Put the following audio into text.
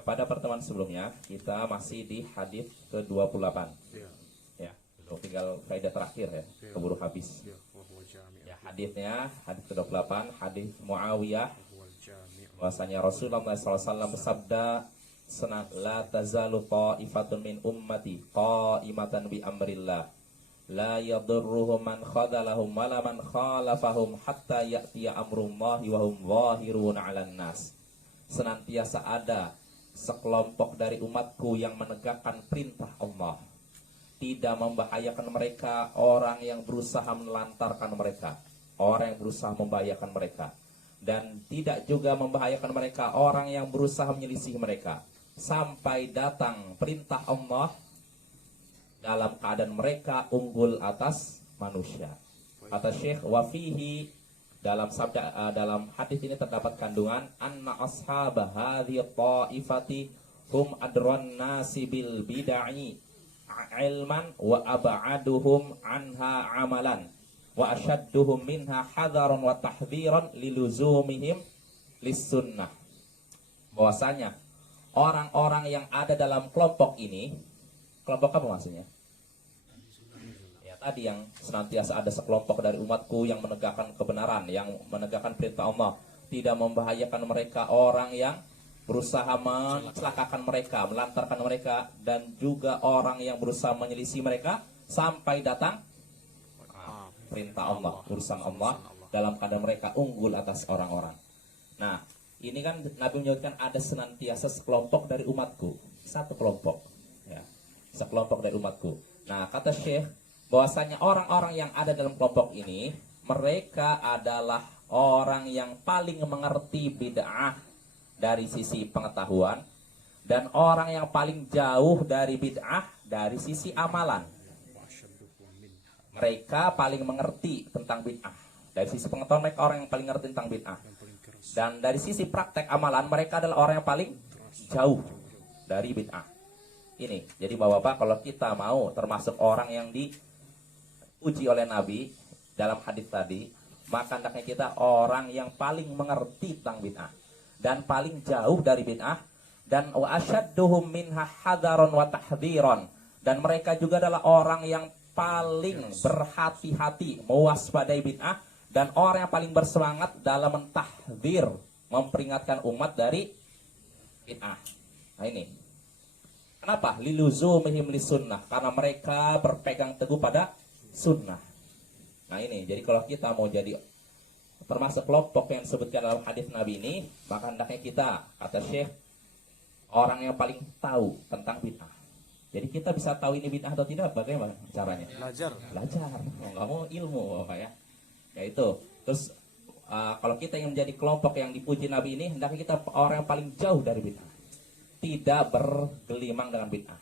Ya, pada pertemuan sebelumnya kita masih di hadis ke-28. Ya, tinggal faedah terakhir ya, keburu habis. Ya, hadisnya hadis ke-28, hadis Muawiyah bahwasanya Rasulullah SAW bersabda, la tazalu ta'ifatun min ummati qa'imatan bi amrillah la yadurruhum man khadalahum wala man khalafahum hatta ya'tiya amrullahi wa hum zahirun 'alan nas. Senantiasa ada sekelompok dari umatku yang menegakkan perintah Allah, tidak membahayakan mereka orang yang berusaha menelantarkan mereka, orang yang berusaha membahayakan mereka, dan tidak juga membahayakan mereka orang yang berusaha menyelisih mereka, sampai datang perintah Allah dalam keadaan mereka unggul atas manusia. Kata Syekh, wafihi, dalam sabda dalam hadis ini terdapat kandungan anna ashaba hadhihi ta'ifati hum adran nasi bil bid'ah ilman wa ab'aduhum anha amalan wa ashadduhum minha hadaran wa tahdhiran liluzumihim lis-sunnah. Bahwasanya orang-orang yang ada dalam kelompok ini, kelompok apa maksudnya? Ya, tadi yang senantiasa ada sekelompok dari umatku yang menegakkan kebenaran, yang menegakkan perintah Allah, tidak membahayakan mereka orang yang berusaha mencelakakan mereka, melantarkan mereka, dan juga orang yang berusaha menyelisih mereka sampai datang perintah Allah, urusan Allah, dalam keadaan mereka unggul atas orang-orang. Nah, ini kan Nabi menyebutkan ada senantiasa sekelompok dari umatku, satu kelompok, ya, sekelompok dari umatku. Nah, kata Syekh, bahwasanya orang-orang yang ada dalam kelompok ini, mereka adalah orang yang paling mengerti bid'ah dari sisi pengetahuan, dan orang yang paling jauh dari bid'ah dari sisi amalan. Mereka paling mengerti tentang bid'ah. Dari sisi pengetahuan mereka orang yang paling mengerti tentang bid'ah. Dan dari sisi praktek amalan mereka adalah orang yang paling jauh dari bid'ah. Ini, jadi Bapak-bapak, kalau kita mau termasuk orang yang diuji oleh Nabi dalam hadis tadi, maka hendaknya kita orang yang paling mengerti tentang bid'ah dan paling jauh dari bid'ah, dan wa asyadduhum minha hadaron wa tahdhiran, dan mereka juga adalah orang yang paling berhati-hati mewaspadai bid'ah, dan orang yang paling bersemangat dalam mentahdzir, memperingatkan umat dari bid'ah. Nah ini. Kenapa? Liluzumihim lisunnah, karena mereka berpegang teguh pada sunnah. Nah ini, jadi kalau kita mau jadi termasuk kelompok yang disebutkan dalam hadis Nabi ini, maka hendaknya kita, kata Syekh, orang yang paling tahu tentang bid'ah. Jadi kita bisa tahu ini bid'ah atau tidak, bagaimana caranya? Belajar. Nggak mau ilmu, Bapak ya. Ya itu. Terus kalau kita yang menjadi kelompok yang dipuji Nabi ini, hendaknya kita orang yang paling jauh dari bid'ah, tidak bergelimang dengan bid'ah.